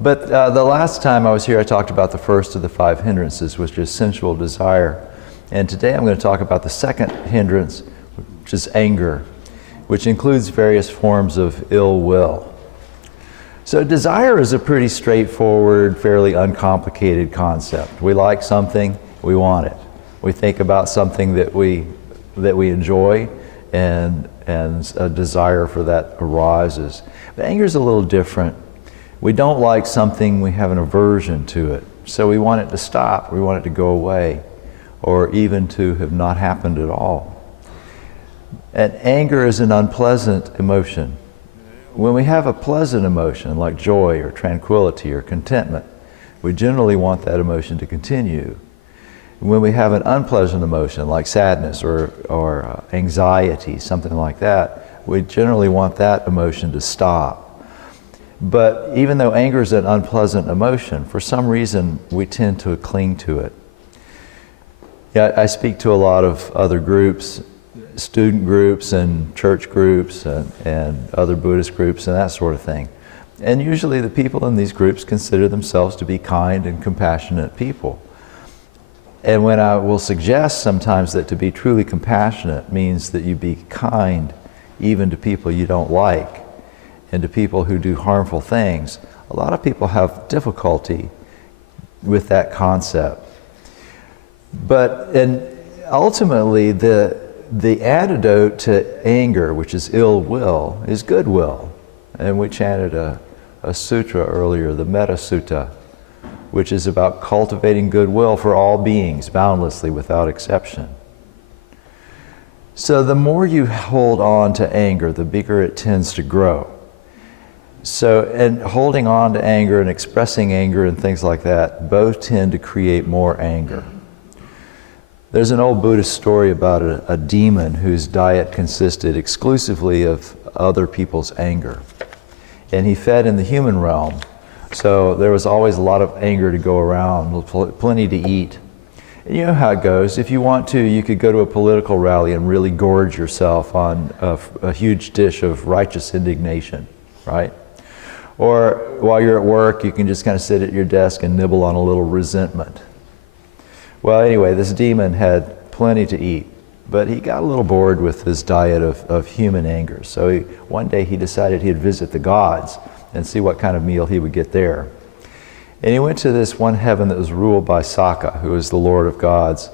But the last time I was here, I talked about the first of the 5 hindrances, which is sensual desire. And today I'm going to talk about the second hindrance, which is anger, which includes various forms of ill will. So desire is a pretty straightforward, fairly uncomplicated concept. We like something, we want it. We think about something that we enjoy, and a desire for that arises. But anger is a little different. We don't like something, we have an aversion to it. So we want it to stop, we want it to go away, or even to have not happened at all. And anger is an unpleasant emotion. When we have a pleasant emotion like joy or tranquility or contentment, we generally want that emotion to continue. When we have an unpleasant emotion like sadness or anxiety, something like that, we generally want that emotion to stop. But even though anger is an unpleasant emotion, for some reason we tend to cling to it. Yeah, I speak to a lot of other groups, student groups and church groups and other Buddhist groups and that sort of thing. And usually the people in these groups consider themselves to be kind and compassionate people. And when I will suggest sometimes that to be truly compassionate means that you be kind even to people you don't like and to people who do harmful things, a lot of people have difficulty with that concept. And ultimately the antidote to anger, which is ill will, is goodwill. And we chanted a sutra earlier, the Metta Sutta, which is about cultivating goodwill for all beings, boundlessly, without exception. So the more you hold on to anger, the bigger it tends to grow. So, and holding on to anger and expressing anger and things like that, both tend to create more anger. There's an old Buddhist story about a demon whose diet consisted exclusively of other people's anger. And he fed in the human realm. So there was always a lot of anger to go around, plenty to eat. And you know how it goes. If you want to, you could go to a political rally and really gorge yourself on a huge dish of righteous indignation, right? Or while you're at work, you can just kind of sit at your desk and nibble on a little resentment. Well, anyway, this demon had plenty to eat, but he got a little bored with his diet of human anger. So one day he decided he'd visit the gods and see what kind of meal he would get there. And he went to this one heaven that was ruled by Sokka, who was the Lord of gods.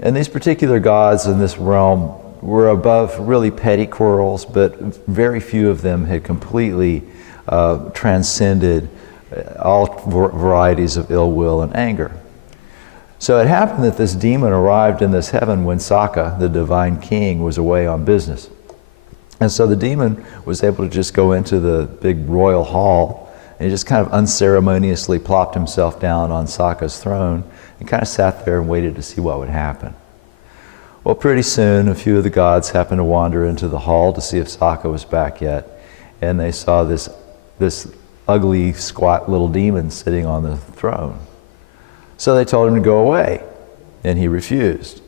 And these particular gods in this realm were above really petty quarrels, but very few of them had completely transcended all varieties of ill will and anger. So it happened that this demon arrived in this heaven when Sokka, the divine king, was away on business. And so the demon was able to just go into the big royal hall and he just kind of unceremoniously plopped himself down on Sokka's throne and kind of sat there and waited to see what would happen. Well, pretty soon a few of the gods happened to wander into the hall to see if Sokka was back yet, and they saw this ugly, squat little demon sitting on the throne. So they told him to go away, and he refused.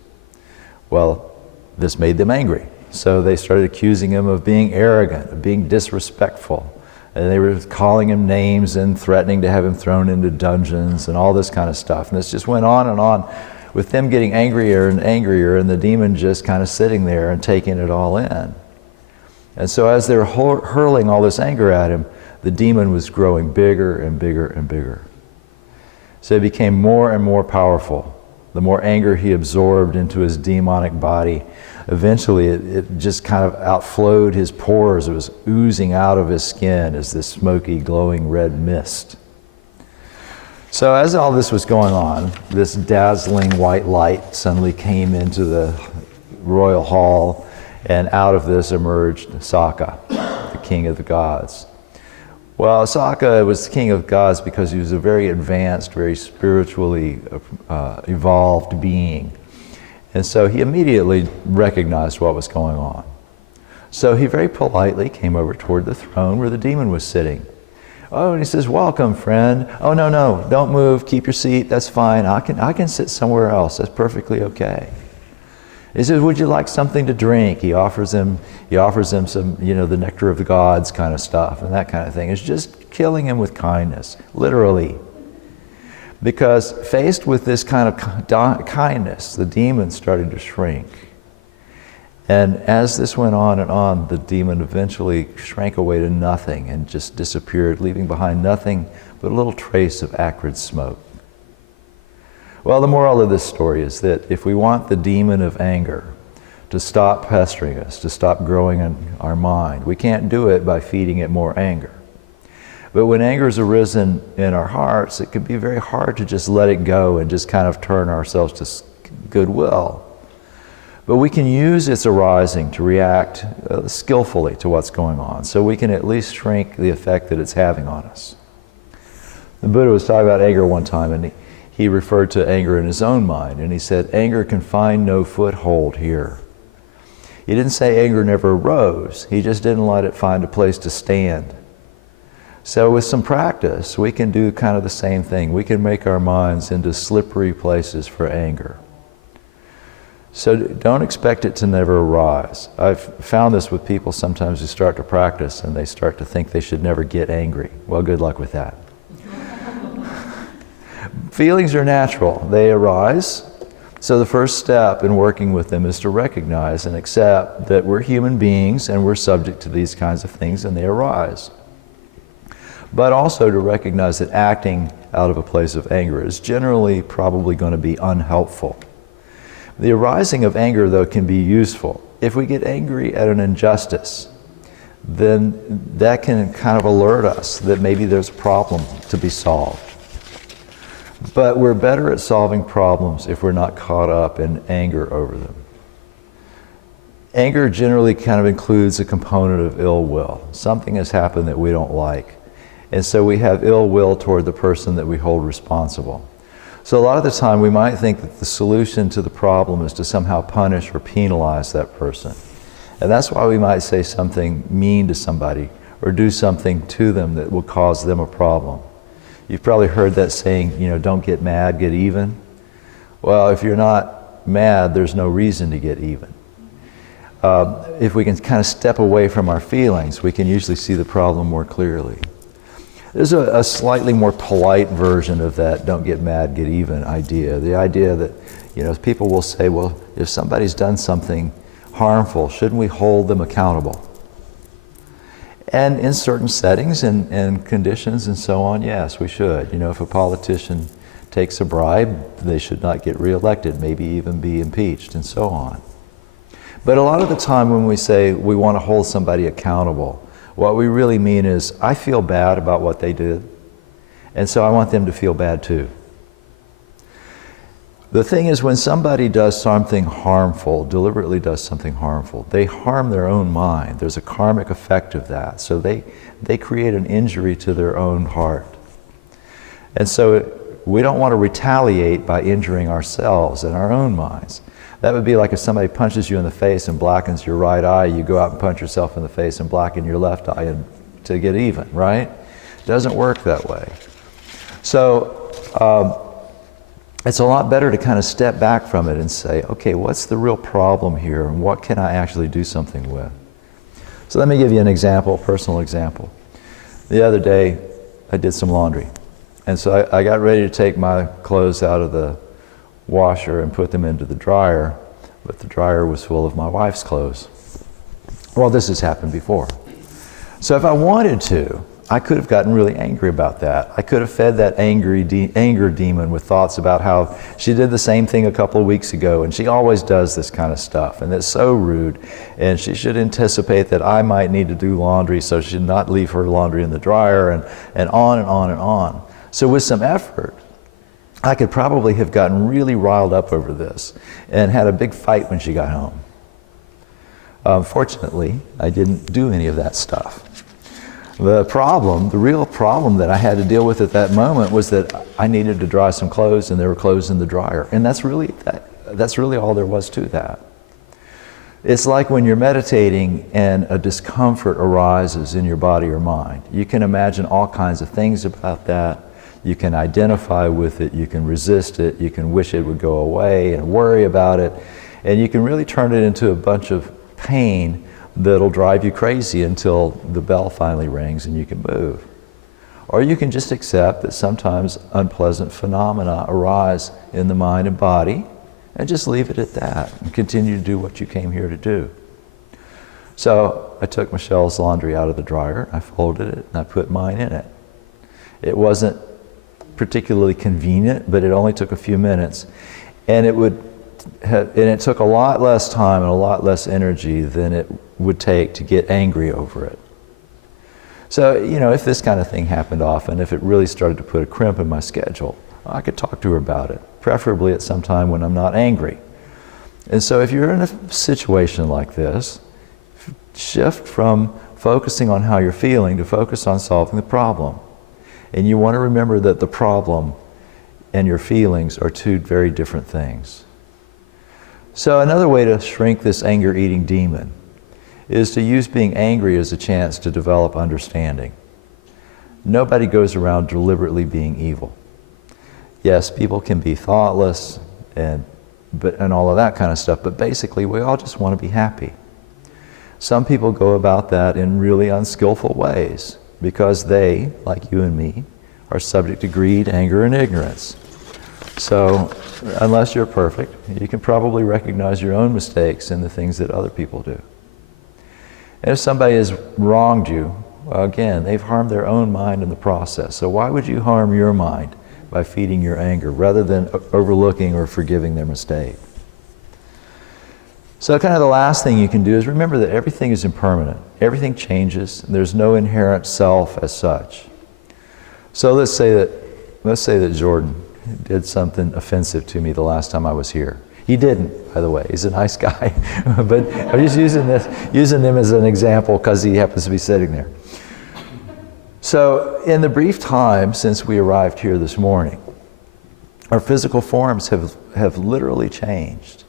Well, this made them angry. So they started accusing him of being arrogant, of being disrespectful. And they were calling him names and threatening to have him thrown into dungeons and all this kind of stuff. And this just went on, with them getting angrier and angrier, and the demon just kind of sitting there and taking it all in. And so as they were hurling all this anger at him, the demon was growing bigger and bigger and bigger. So he became more and more powerful. The more anger he absorbed into his demonic body, eventually it just kind of outflowed his pores. It was oozing out of his skin as this smoky, glowing red mist. So as all this was going on, this dazzling white light suddenly came into the royal hall, and out of this emerged Sokka, the king of the gods. Well, Sokka was the king of gods because he was a very advanced, very spiritually evolved being. And so he immediately recognized what was going on. So he very politely came over toward the throne where the demon was sitting. Oh, and he says, "Welcome, friend." "Oh, no, don't move, keep your seat, that's fine. I can sit somewhere else, that's perfectly okay." He says, "Would you like something to drink?" He offers him some, the nectar of the gods kind of stuff and that kind of thing. It's just killing him with kindness, literally. Because faced with this kind of kindness, the demon started to shrink. And as this went on, the demon eventually shrank away to nothing and just disappeared, leaving behind nothing but a little trace of acrid smoke. Well, the moral of this story is that if we want the demon of anger to stop pestering us, to stop growing in our mind, we can't do it by feeding it more anger. But when anger has arisen in our hearts, it can be very hard to just let it go and just kind of turn ourselves to goodwill. But we can use its arising to react skillfully to what's going on, so we can at least shrink the effect that it's having on us. The Buddha was talking about anger one time, and he referred to anger in his own mind, and he said, anger can find no foothold here. He didn't say anger never arose, he just didn't let it find a place to stand. So with some practice, we can do kind of the same thing. We can make our minds into slippery places for anger. So don't expect it to never arise. I've found this with people sometimes who start to practice and they start to think they should never get angry. Well, good luck with that. Feelings are natural. They arise. So the first step in working with them is to recognize and accept that we're human beings and we're subject to these kinds of things and they arise. But also to recognize that acting out of a place of anger is generally probably going to be unhelpful. The arising of anger, though, can be useful. If we get angry at an injustice, then that can kind of alert us that maybe there's a problem to be solved. But we're better at solving problems if we're not caught up in anger over them. Anger generally kind of includes a component of ill will. Something has happened that we don't like. And so we have ill will toward the person that we hold responsible. So a lot of the time we might think that the solution to the problem is to somehow punish or penalize that person. And that's why we might say something mean to somebody or do something to them that will cause them a problem. You've probably heard that saying, don't get mad, get even. Well, if you're not mad, there's no reason to get even. If we can kind of step away from our feelings, we can usually see the problem more clearly. There's a slightly more polite version of that don't get mad, get even idea. The idea that, people will say, well, if somebody's done something harmful, shouldn't we hold them accountable? And in certain settings and conditions and so on, yes, we should. If a politician takes a bribe, they should not get reelected, maybe even be impeached and so on. But a lot of the time when we say we want to hold somebody accountable, what we really mean is, I feel bad about what they did, and so I want them to feel bad too. The thing is, when somebody does something harmful, deliberately does something harmful, they harm their own mind. There's a karmic effect of that. So they create an injury to their own heart. And so we don't want to retaliate by injuring ourselves and our own minds. That would be like if somebody punches you in the face and blackens your right eye, you go out and punch yourself in the face and blacken your left eye to get even, right? It doesn't work that way. So it's a lot better to kind of step back from it and say, okay, what's the real problem here and what can I actually do something with? So let me give you an example, a personal example. The other day, I did some laundry. And so I got ready to take my clothes out of the washer and put them into the dryer, but the dryer was full of my wife's clothes. Well, this has happened before. So if I wanted to, I could have gotten really angry about that. I could have fed that anger demon with thoughts about how she did the same thing a couple of weeks ago, and she always does this kind of stuff, and it's so rude, and she should anticipate that I might need to do laundry, so she should not leave her laundry in the dryer, and on and on and on. So with some effort, I could probably have gotten really riled up over this and had a big fight when she got home. Fortunately, I didn't do any of that stuff. The real problem that I had to deal with at that moment was that I needed to dry some clothes and there were clothes in the dryer. And that's really all there was to that. It's like when you're meditating and a discomfort arises in your body or mind. You can imagine all kinds of things about that. You can identify with it, you can resist it, you can wish it would go away and worry about it, and you can really turn it into a bunch of pain that'll drive you crazy until the bell finally rings and you can move. Or you can just accept that sometimes unpleasant phenomena arise in the mind and body and just leave it at that and continue to do what you came here to do. So I took Michelle's laundry out of the dryer, I folded it, and I put mine in it. It wasn't particularly convenient, but it only took a few minutes. And it took a lot less time and a lot less energy than it would take to get angry over it. So, if this kind of thing happened often, if it really started to put a crimp in my schedule, I could talk to her about it, preferably at some time when I'm not angry. And so if you're in a situation like this, shift from focusing on how you're feeling to focus on solving the problem. And you want to remember that the problem and your feelings are two very different things. So another way to shrink this anger-eating demon is to use being angry as a chance to develop understanding. Nobody goes around deliberately being evil. Yes, people can be thoughtless and all of that kind of stuff, but basically we all just want to be happy. Some people go about that in really unskillful ways because they, like you and me, are subject to greed, anger, and ignorance. So unless you're perfect, you can probably recognize your own mistakes in the things that other people do. And if somebody has wronged you, well, again, they've harmed their own mind in the process. So why would you harm your mind by feeding your anger rather than overlooking or forgiving their mistake? So kind of the last thing you can do is remember that everything is impermanent. Everything changes, and there's no inherent self as such. So let's say that Jordan did something offensive to me the last time I was here. He didn't, by the way. He's a nice guy. But I'm just using him as an example because he happens to be sitting there. So in the brief time since we arrived here this morning, our physical forms have literally changed.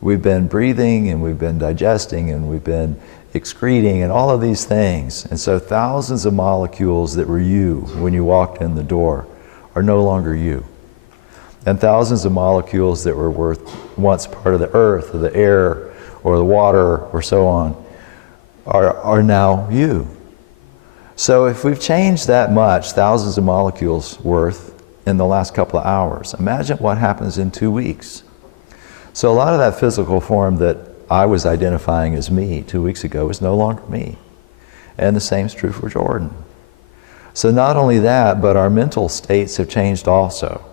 We've been breathing and we've been digesting and we've been excreting and all of these things. And so thousands of molecules that were you when you walked in the door are no longer you. And thousands of molecules that were once part of the earth or the air or the water or so on are now you. So if we've changed that much, thousands of molecules worth in the last couple of hours, imagine what happens in 2 weeks. So a lot of that physical form that I was identifying as me 2 weeks ago is no longer me. And the same is true for Jordan. So not only that, but our mental states have changed also.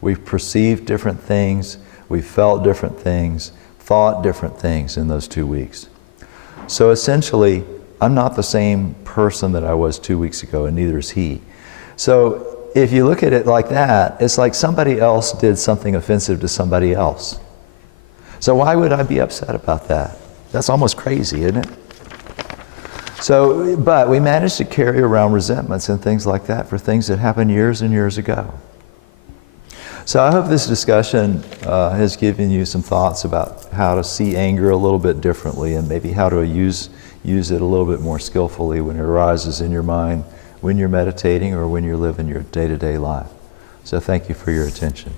We've perceived different things, we've felt different things, thought different things in those 2 weeks. So essentially, I'm not the same person that I was 2 weeks ago, and neither is he. So if you look at it like that, it's like somebody else did something offensive to somebody else. So why would I be upset about that? That's almost crazy, isn't it? So, but we managed to carry around resentments and things like that for things that happened years and years ago. So I hope this discussion has given you some thoughts about how to see anger a little bit differently and maybe how to use it a little bit more skillfully when it arises in your mind, when you're meditating or when you're living your day-to-day life. So thank you for your attention.